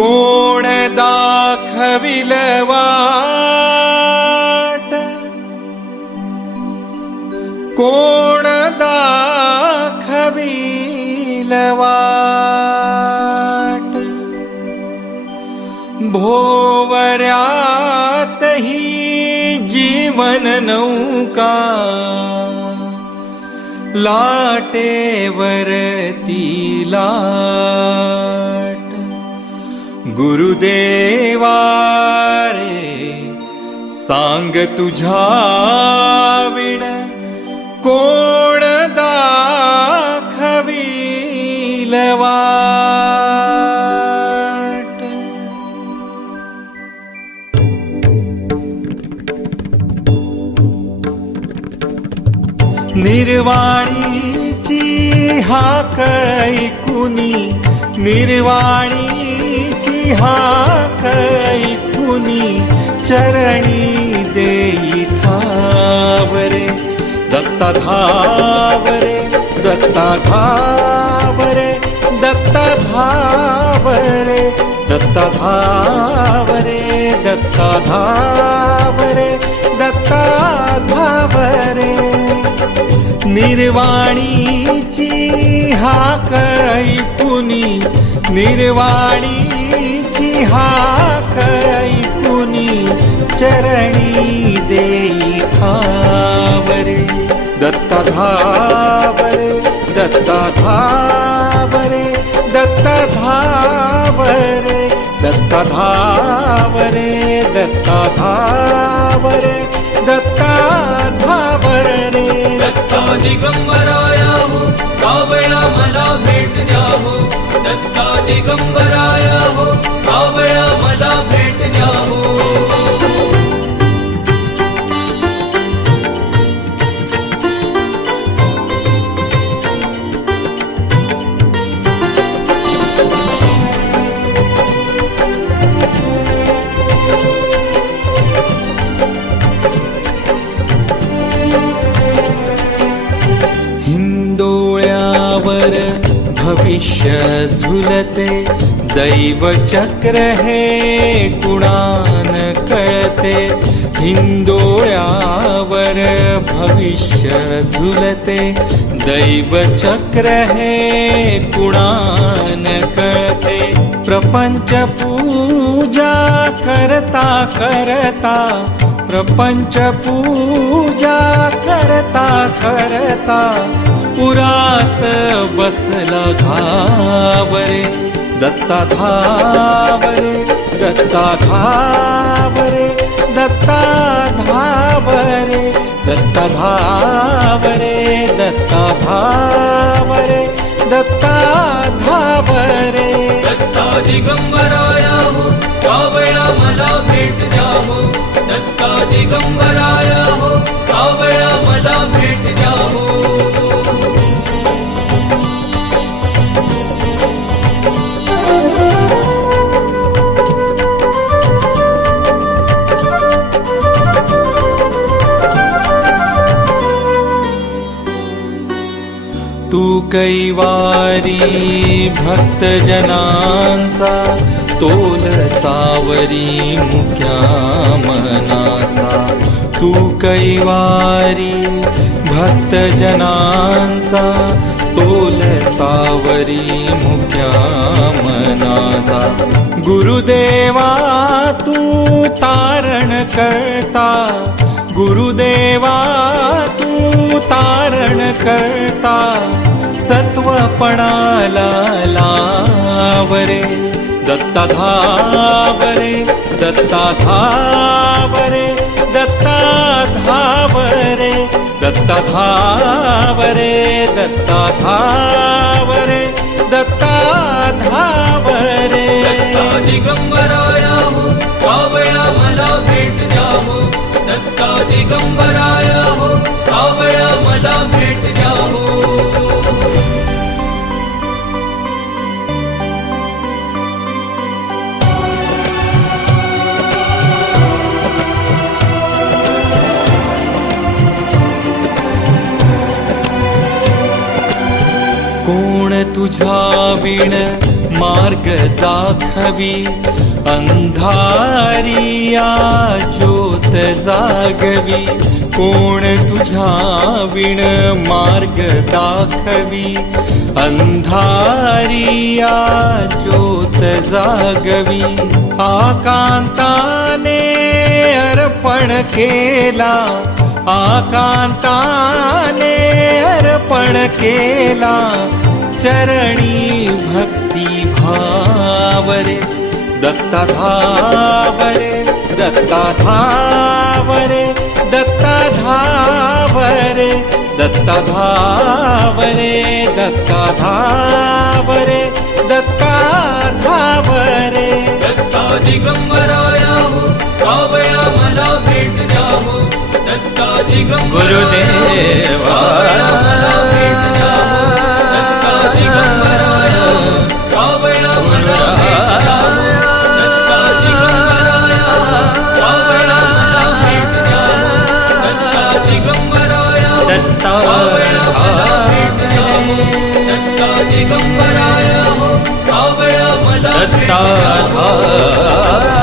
कोण दाखविलवाट? कोण दाखविलवाट? भोरात ही जीवन नौका लाटे वरती गुरुदेवा रे सांग तुझ्या विण कोण दाखविल वाट? निर्वाणीची हाक ऐकुनी निर्वाणी हाक ऐकुनी चरणी देई ठावरे दत्ता धावरे दत्ता धावरे दत्ता धावरे दत्ता धावरे दत्ता धावरे दत्ता धावरे. निर्वाणीची हाक ऐकुनी निर्वाणीची हाक ऐकुनी चरणी देई ठावरे. दत्ता धावरे दत्ता धावरे दत्ता धावरे दत्ता धावरे दत्ता धावरे दत्ता धावरे. दत्ता दिगंबराया हो सावळा मला भेट दिगंबराय हो सावळा मला दैव चक्र हे गुणान कळते? हिंदोळ्यावर भविष्य झुलते। दैव चक्र हे गुणान कळते? प्रपंच पूजा करता करता प्रपंच पूजा करता करता पुरात बसला घावरे दत्ता धावरे दत्ता धावरे दत्ता धावरे दत्ता धावरे दत्ता धावरे दत्ता धावरे। दत्ता दिगंबराया हो सावळा मला भेट द्या हो दत्ता दिगंबराया हो सावळा मला भेट द्या कैवारी भक्तजनांचा तोल सावरी मुक्या मनाचा. तू कैवारी भक्तजनांचा तोल सावरी मुक्या मनाचा. गुरुदेवा तू तारण करता. गुरुदेवा तू तारण करता. सत्वपणाला लावरे दत्ता धावरे दत्ता धावरे दत्ता धावरे दत्ता धावरे दत्ता धावरे दत्ता धावरे दत्ता दिगंबराया हो सावळा मला भेट द्या हो दत्ता दिगंबराया हो सावळा मला भेट द्या कोण तुझा विण मार्ग दाखवी? अंधारिया ज्योत जागवी. कोण तुझा विण मार्ग दाखवी? अंधारिया ज्योत जागवी. आकांताने अर्पण केला. आकांताने अर्पण केला चरणी भक्ती भावरे. दत्ता धावरे दत्ता धावरे दत्ता धावरे दत्ता धावरे दत्ता धावरे दत्ता धावरे दत्ता दिगंबराया हो सावळ्या मला भेट द्या हो दत्ता दिगंबराया दत्ता